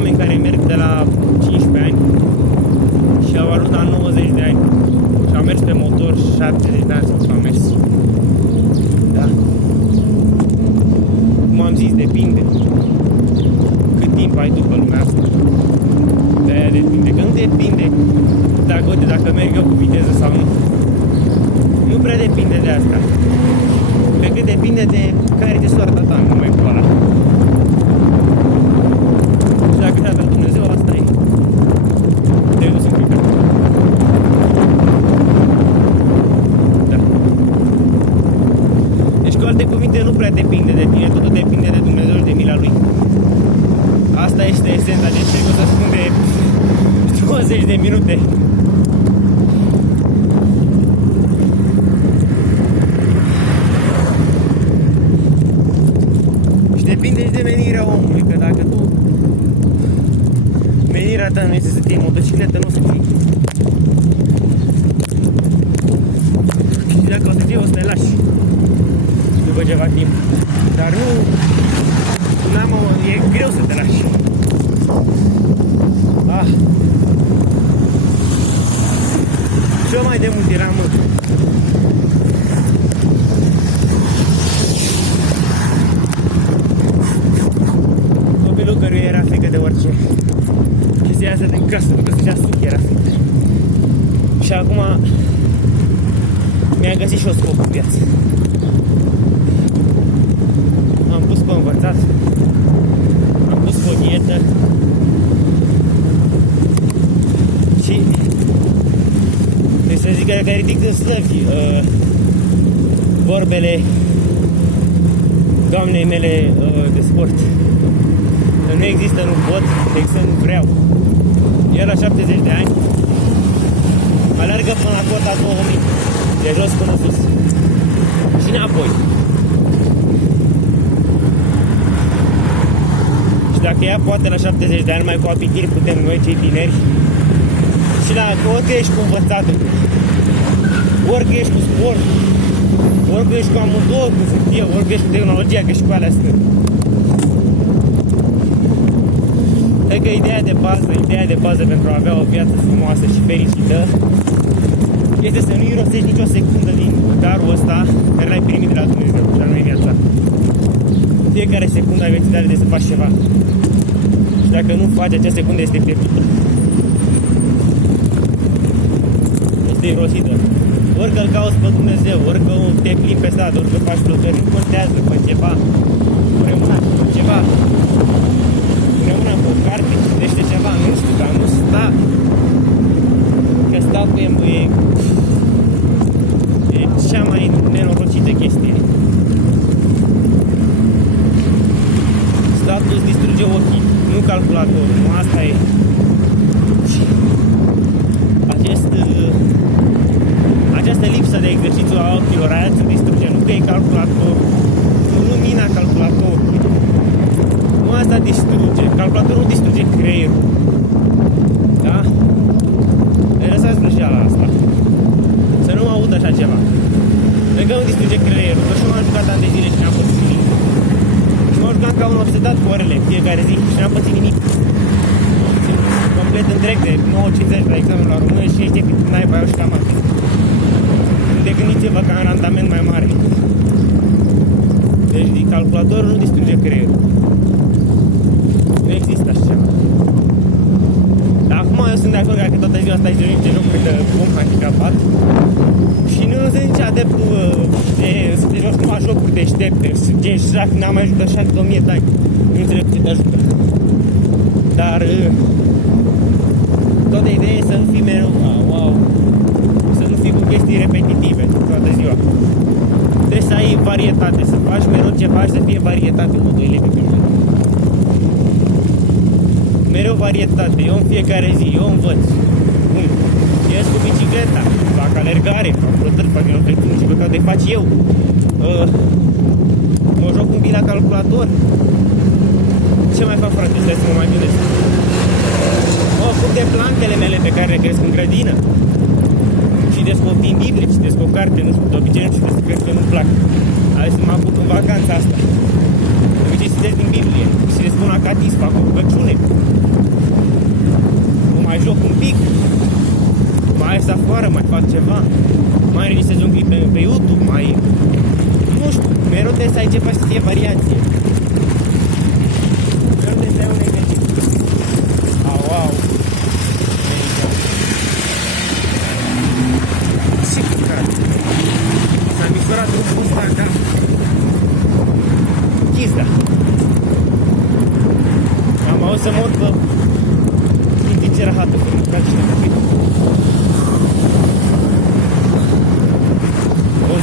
oameni care merg de la 15 ani și au ajuns la 90 de ani și au mers pe motor 70 de ani sau au mers. Da. Cum am zis, depinde cât timp ai tu pe lumea asta. De-aia depinde, că nu depinde dacă merg eu cu viteză sau nu. Nu prea depinde de asta. Pe cât depinde de care e soarta ta în momentul ăla. Și dacă te-a dat Dumnezeu, asta e. Te duci în pică. Da. Deci, cu alte cuvinte, nu prea depinde de tine, totul depinde de Dumnezeu și de mila Lui. Asta este esența, deci o să spun de 20 de minute. Și depinde și de menirea omului, că dacă tu menirea ta nu este să ții motocicletă, nu o să ții. Și dacă o să ții, o să te lași după ceva timp. Dar nu, e greu să te lași. Și eu mai de mult eram copilul căruia era frică de orice. Chestia asta din casă, după să suc, era frică. Și acum mi-a găsit și o scop în viață. Am pus pe învățat, am pus pe o dietă și să zic că ridic în slăvi vorbele doamnei mele de sport. Că nu există, nu pot, decât nu vreau. El la 70 de ani alergă până la cota 2000, de jos până sus și înapoi. Și dacă ea poate la 70 de ani, mai cu apitiri putem noi cei tineri. Și la orică ești cu învățatul, orică ești cu sport, orică ești cu amândouă, cum sunt eu, orică ești cu tehnologia, că și cu alea sunt. Cred că ideea de bază pentru a avea o viață frumoasă și fericită este să nu irosești nicio secundă din darul ăsta care l-ai primit de la Dumnezeu, și anume viața. Fiecare secundă ai vieții tale de să faci ceva. Și dacă nu faci, acea secundă este pierdută. Este irosită. Orică îl cauți pe Dumnezeu, orică te plimbi pe stradă, orică faci flotări, nu contează, fă ceva, împreună, fă ceva, împreună cu o carte, citește ceva, nu știu, dar nu sta, că statul e cea mai nenorocită chestie. Statul îți distruge ochii, nu calculatorul, nu asta e. Această lipsă de exercițiu a ochilor aia se distruge, nu că e calculator, nu lumina calculatorului. Nu asta distruge, calculatorul distruge creierul. Da? Le lăsați vrăjeala asta. Să nu mă aud așa ceva. Încă nu distruge creierul, că și m-am jucat ani de zile și n-am pățit nimic. Și m-am jucat ca un obsedat cu orele fiecare zi și n-am pățit nimic. Complet întreg de 9,50 la examenul la română și ești cât n-ai băiau și cam atât. De gândiți-vă ca în randament mai mare. Deci calculatorul nu distruge creierul. Nu există așa ceva. Dar acum eu sunt de acord că toată ziua stai și niște jocuri de om handicapat și nu sunt nici adeptul să te joci numai jocuri deștepte, să te șac, n-am mai jucat șac de 1000 de ani. Nu înțeleg ce te ajută. Dar toată ideea e să nu fii mereu, să nu fii cu chestii repetitive toată ziua. Trebuie să ai varietate, să faci mereu ce faci, să fie varietate cu 2 lei pe mine. Mereu varietate, eu în fiecare zi, eu învăț. Ies cu bicicleta, fac alergare, fac flotări, fac genoflexiuni și pe care te faci eu. Mă joc un pic la calculator. Ce mai fac, frate? Stai să mă mai gândesc. Ocup de plantele mele pe care le cresc în grădină. Și descoprim Biblie, citesc o carte, nu știu, de obicei nu citesc cărți că nu-mi plac. Hai să mă apuc în vacanța asta. De obicei citesc din Biblie, citesc un acatism, fac o rugăciune. fac ceva, mai înregistrez un clip pe YouTube, mai... Nu știu, mereu trebuie să ai ceva și să fie variație. Mereu trebuie să ai un exercițiu. Wow! Ce căcat! S-a micșorat drumul ăsta, da? Chizda! Am auzit să mor pe... Din rahatul, că nu place ăștia copii. Bun.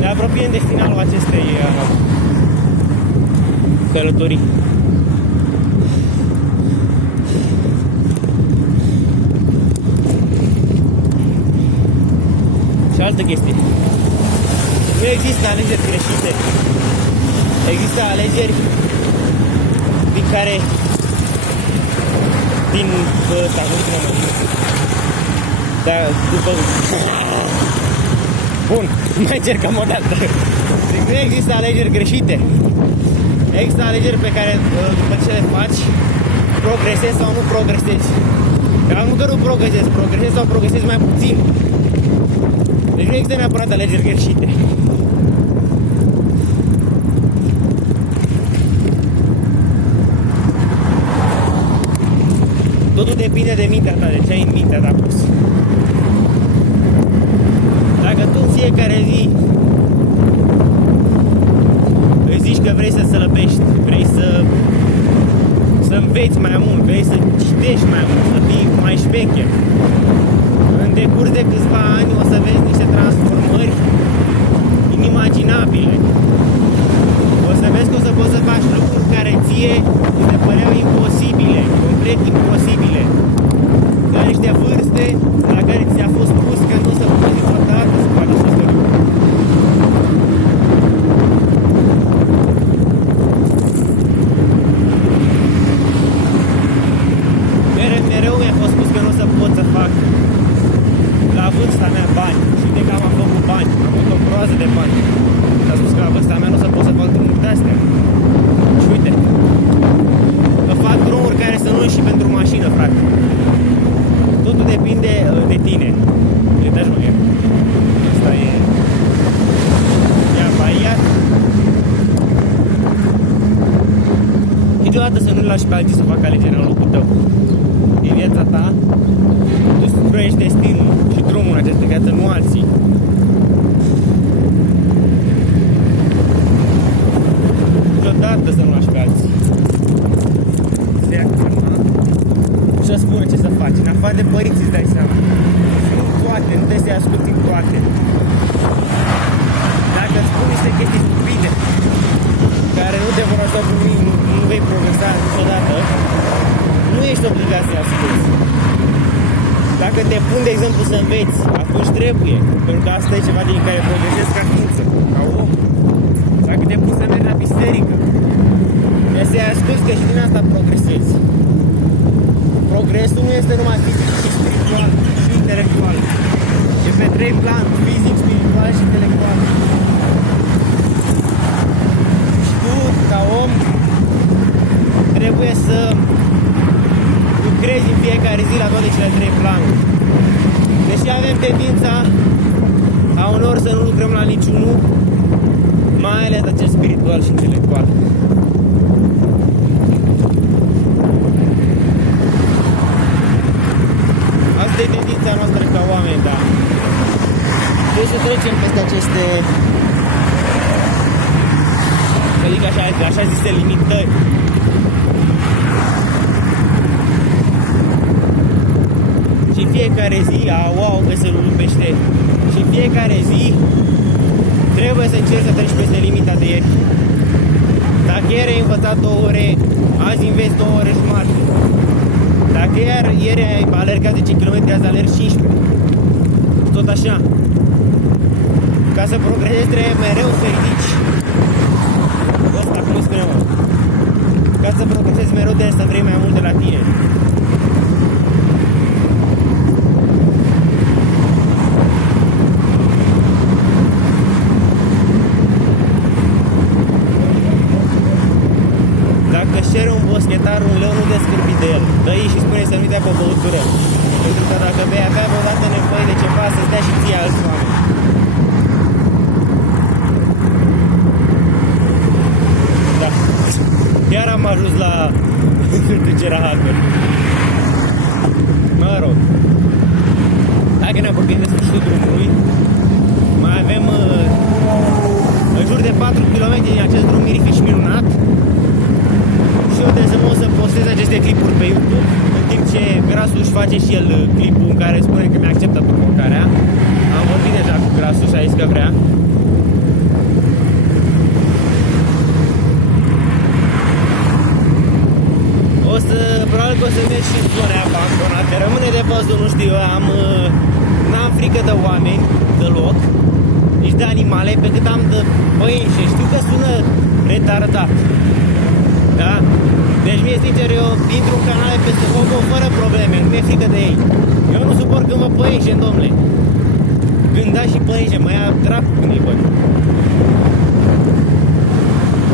Ne apropiem de finalul acestei călătorii. Și altă chestie. Nu există alegeri greșite. Există alegeri din care din ăsta, nu știu cum mă. Dar după... Bun, mai încercăm o dată. Deci nu există alegeri greșite. Există alegeri pe care după ce le faci, progresezi sau nu progresezi. Dar nu că nu progresezi sau progresezi mai puțin. Deci nu există neapărat alegeri greșite. Totul depinde de mintea ta, de ce ai în mintea ta pus. Dacă tu în fiecare zi îți zici că vrei să sălăbești, vrei să înveți mai mult, vrei să citești mai mult, să fii mai șmecher, în decurs de câțiva ani o să vezi niște transformări inimaginabile. O să vezi că o să poți să faci lucruri care ție îți se păreau imposibile, complet imposibile. La niște vârste la care ți-a fost spus că nu o să poți niciodată să faci aceste lucruri. Mereu mi-a fost spus că nu o să pot să fac la vârsta mea bani. Și uite că am făcut bani, am avut o groază de bani. S-a spus că la vârsta mea nu o să pot să fac drumuri de-astea. Și uite, că fac drumuri care să nu și pentru mașină, frate. Totul depinde de tine. Uitați mă, asta e... Ia variat. Niciodată să nu lași pe alții să facă alegerea în locul tău. E viața ta. Tu croiești destinul și drumul în această viață, nu alții. Niciodată să nu lași pe alții. Se ia seama și să spună ce să faci. În afară de părinți îți dai seama. Nu toate, nu trebuie să-i asculti în toate. Dacă îți spun niște chestii stupide care nu te vor ajuta cu nimic, nu vei progresa niciodată, nu ești obligat să-i asculti. Dacă te pun, de exemplu, să înveți, atunci trebuie. Pentru că asta e ceva din care progresezi ca ființă, ca om. Dacă te pun să mergi la biserică, trebuie să-i asculti, că și din asta progresezi. Progresul nu este numai fizic, ci spiritual și intelectual. E pe 3 planuri, fizic, spiritual și intelectual. Și tu, ca om, trebuie să lucrezi în fiecare zi la toate cele 3 planuri. Deși avem tendința a unor să nu lucrăm la niciunul, mai ales acest spiritual și intelectual. Asta e tendința noastră ca oameni, da. Trebuie să trecem peste aceste, să zic așa zise, limitări. Și fiecare zi, wow, că se lupește. Și fiecare zi trebuie să încerci să treci peste limita de ieri. Dacă ieri ai învățat 2 ore, azi înveți 2 ore jumate. Dacă ieri ai alergat 10 km, azi alergi 15. Tot așa. Ca să progresezi trebuie mereu să ridici. Asta cum îi spunem. Ca să progresezi mereu trebuie să vrei mai mult de la tine. Dacă își cere un boschetar un leu, nu te scârbi de el. Dă-i și spune să nu-i dea pe băutură. Pentru că dacă vei avea vreodată nevoie de ceva, să-ți dea și ție alți oameni. Da. Chiar am ajuns la reducerea hacker. Mă rog. Dacă ne apropiem de sfârșitul drumului, mai avem în jur de 4 km din acest drum mirific minunat. Și eu trebuie să postez aceste clipuri pe YouTube, în timp ce Grasul își face și el clipul în care spune că mi-a acceptat provocarea. Am vorbit deja cu Grasul și a zis că vrea. Probabil că o să merg și în zone abandonate. Rămâne de văzut, nu știu, n-am frică de oameni deloc, nici de animale, pe cât am de păieni și știu că sună retardat. Da? Deci mie, sincer, eu intru în canale peste Hobo fără probleme, nu mi-e frică de ei. Eu nu suport când mă păiește, domnule. Când da și păiește, mă ia dracu când îi văd.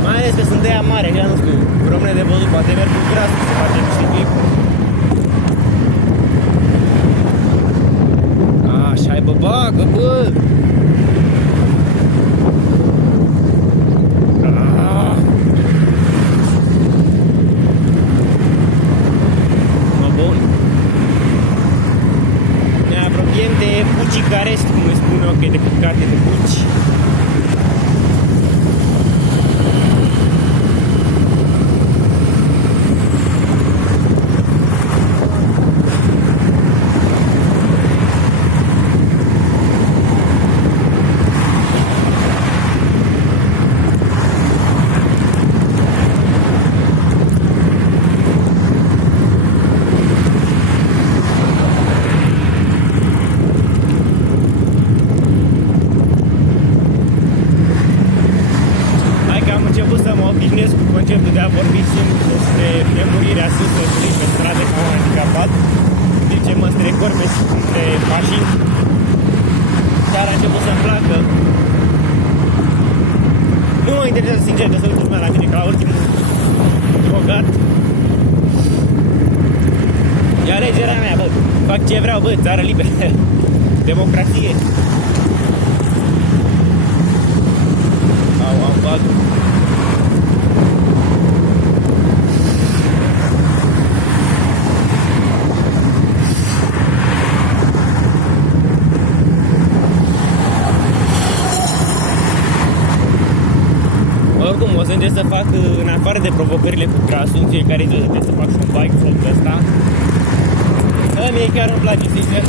Mai ales că sunt de aia mare, așa nu știu, rămâne de văzut, poate merg cu Grasul să face niște clipuri. Așa-i, bă, bagă, bă! Mă, bun. Ne apropiem de Bucicarest, cum îi spune, ok, de carte de Buci. Conceptul de a vorbi simplu despre nemurirea sufletului pe stradă ca un handicapat, în timp ce mă strecor pe mașini, dar a început să-mi placă. Nu mă interesează sincer că să uite lumea la mine ca la ultimul drogat. E alegerea mea, bă, fac ce vreau, bă, țară liberă, democrație. Am bag. Oricum, o să încerc să fac, în afară de provocările cu Grasul, în fiecare zi trebuie să fac și un bike vlog ăsta. Mie chiar îmi place, sincer.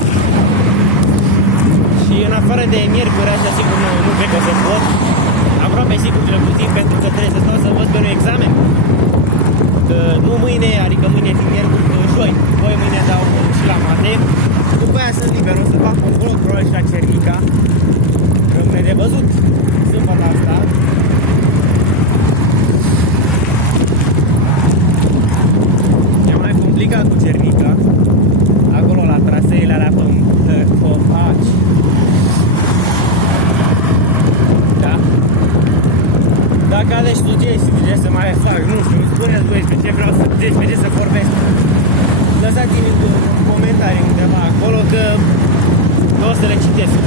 Și în afară de miercuri, așa sigur nu cred că o să pot. Aproape sigur cel puțin, pentru că trebuie să stau să văd pe un examen. Că nu mâine, adică mâine fi miercuri, joi. Voi mâine dau și la mate. După aia sunt liber, o să fac un vlog, probabil și la Cernica. Rămâne de văzut. Sâmbătă asta. Complicat cu Cernica, acolo la traseele alea pe copaci. Da? Dacă alegi sugestii de ce să mai fac, nu știu, îmi spuneți voi pe ce vreau să zici, pe ce să vorbesc. Lăsați-mi în comentarii undeva acolo că o să le citesc.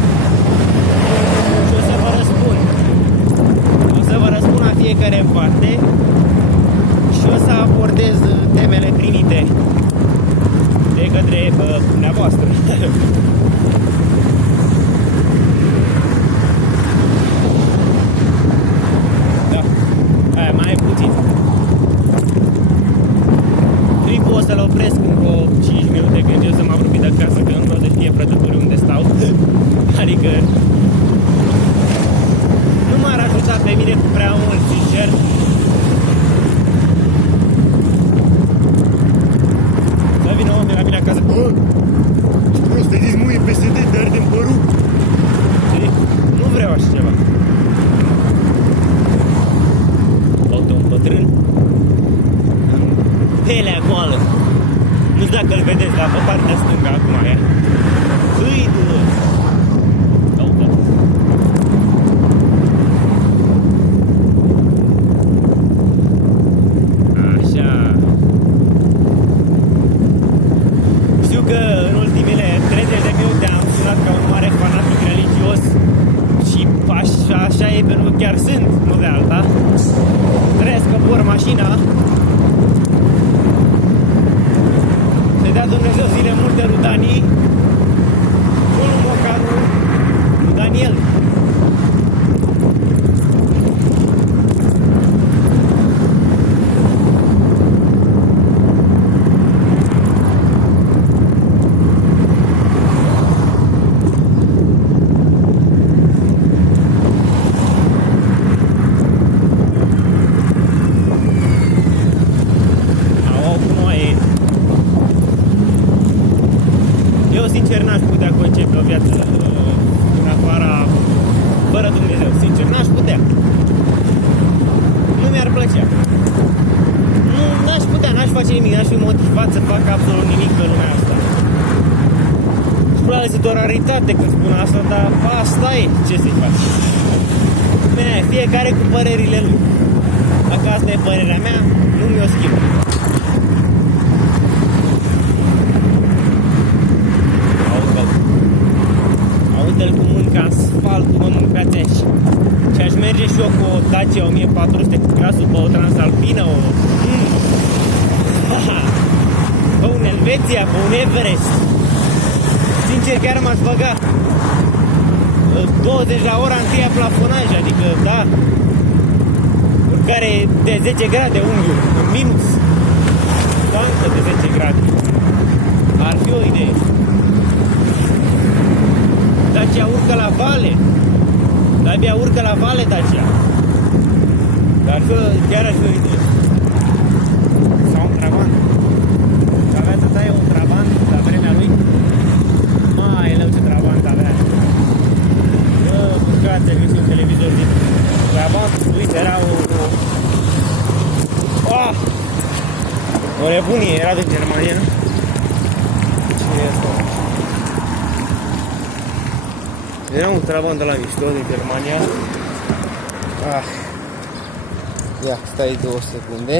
Și o să vă răspund. O să vă răspund la fiecare în parte. Și o să abordez temele primite de către dumneavoastră. Da, aia mai e puțin. Nu-i pot să-l opresc în vreo 5 minute când eu să mă apropii de casă, că nu o să știe prădătorii unde stau. Adică nu m-ar ajuta pe mine cu prea mult, sincer. Vine oameni la mine acasă. Ce prost, ai zis muie PSD, te arde în părul. Nu vreau așa ceva. Uite un bătrân în pelea goală. Nu știu dacă îl vedeți, dar pe partea stângă acum aia. Îi du. Uite. Așa. mașina. Să dea Dumnezeu zile multe lui Dani, nu lui Mocaru, lui Daniel. Eu sincer n-aș putea concepe o viață în afara, fără Dumnezeu, sincer, n-aș putea. Nu mi-ar plăcea. Nu, n-aș putea, n-aș face nimic, n-aș fi motivat să fac absolut nimic pe lumea asta. Probabil este doar o raritate când spun asta, dar asta e, ce să-i faci? Fiecare cu părerile lui. Dacă asta e părerea mea, nu mi-o schimb. Aude-l cum mâncă asfaltul, mă mâncați aici. Și aș merge și eu cu o Dacia 1400 cu grasul pe o Transalpină, pe un Elveția, pe un Everest. Sincer, chiar m-aș băga 20 la ora întâia plafonaj, adică, da, urcare de 10 grade unghiul, în minus, bancă de 10 grade. Ar fi o idee. Dacia urcă la vale. Dacia urcă la vale, Dacia. Dar chiar ar fi o idee. Sau un Trabant. Avea să taie un Trabant la vremea lui. Mai lău ce Trabant avea. Bă, bucați, a găsit un televizor din Trabant. Uite, era o nebunie, era din Germania. Cine e asta? Era un Trabant de la mișto din Germania. Ia, stai 2 secunde.